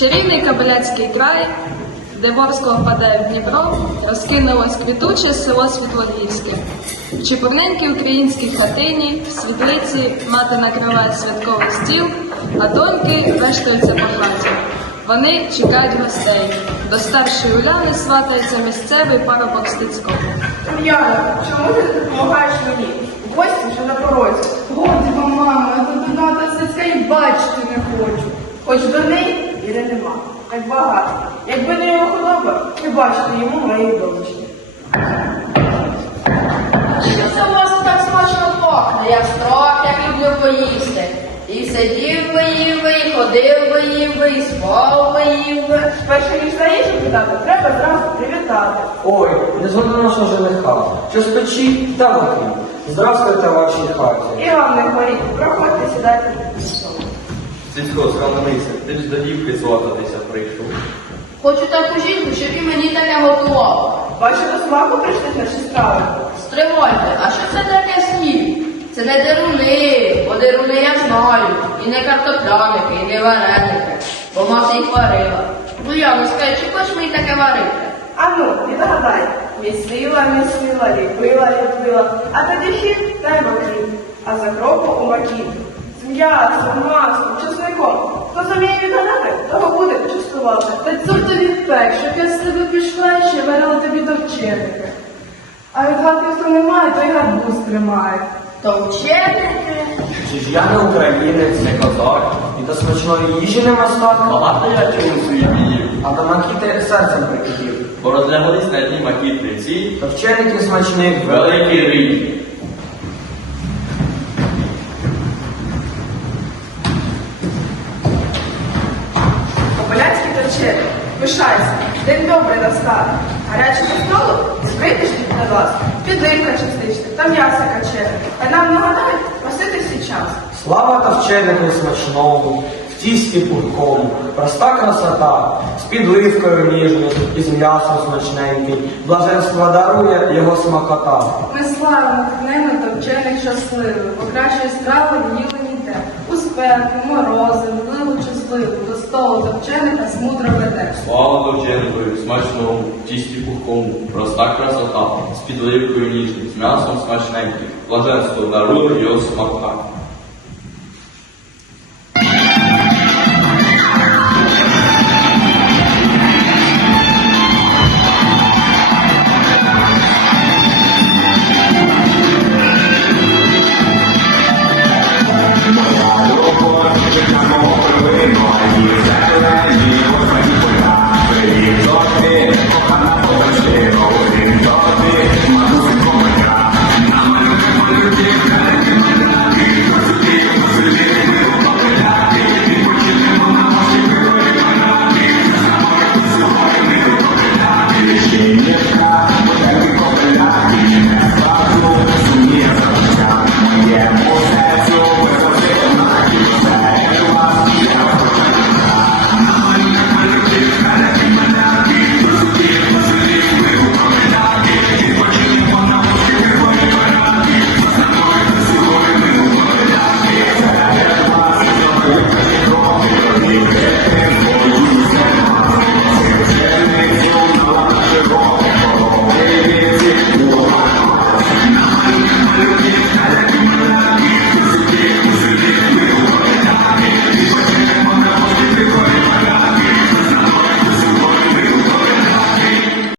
Чарівний Кабеляцький край, де Ворскла впадає в Дніпро, розкинулось квітуче село Світлогірське. В чепурненькій українській хатині, в світлиці мати накриває святковий стіл, а доньки вештаються по хаті. Вони чекають гостей. До старшої Уляни сватається місцевий парубок Стецького. Яна, чому ти допомагаєш мені? Гості вже на порозі. Годі мамо, я тут доната сицька і бачити не хочу. Хоч віри нема. Як багато. Якби не його худоба, не бачити йому моєї донечки. Що це у вас так смачно пахне? Я строх, як люблю поїсти. І сидів би їв би, і ходив би їв би, і спав би їв би. Перше ніж за їжу питати, треба зразу привітати. Ой, не згодом нашого жениха, що з печі та воки. Здравствуйте вашій хаті. І вам не хворіть, проходьте, сідайте. Сільсько, схаменися, ти ж до дівки свататися прийшов. Хочу таку жінку, щоб і мені таке готувало. Бачу, до смаку прийшли наші страви. Стривайте, а що це таке снів? Це не деруни, бо деруни я знаю. І не картопляники, і не вареники, бо мати їх варила. Ну Яно, скажи, чи хочеш мені таке варити? А ну, відгадай. Місила, місила, ліпила, ліпила, а тоді хід та й а за кропу у маків. З м'ясом, маслом, чесником. Хто зуміє відгадати, того буде частувати. Та це тобі пек, щоб я з тебе пішла і ще варила тобі довченики. А від гадки хто немає, той гарбуз тримає. То вченики. Чи ж я не українець, не козак, і до смачної їжі не мастак, Багато я чому собі їв, а до макіти серцем прикипів. бо розляглись на дні макітри ці До вчеників смачних великі рибі. Пишайся, день добрий настане. Гарячий до столу, збрити ж на вас, підливка частична, та м'ясо качене. Та нам нагадають просити всі час. Слава та вченику смачному, в тісті пуркому, проста красота, з підливкою ніжною і з м'ясом смачненьким, блаженство дарує його смакота. Ми славимо тхнемо довчених щасливих, покращує страви їли. У спеку, морози, вливу чи зливу, до столу довчених нас мудро веде. Слава довченкою, смачному, тісті пухкому, проста красота, з підливкою ніжним, з м'ясом смачненьким, блаженство дарує його смака.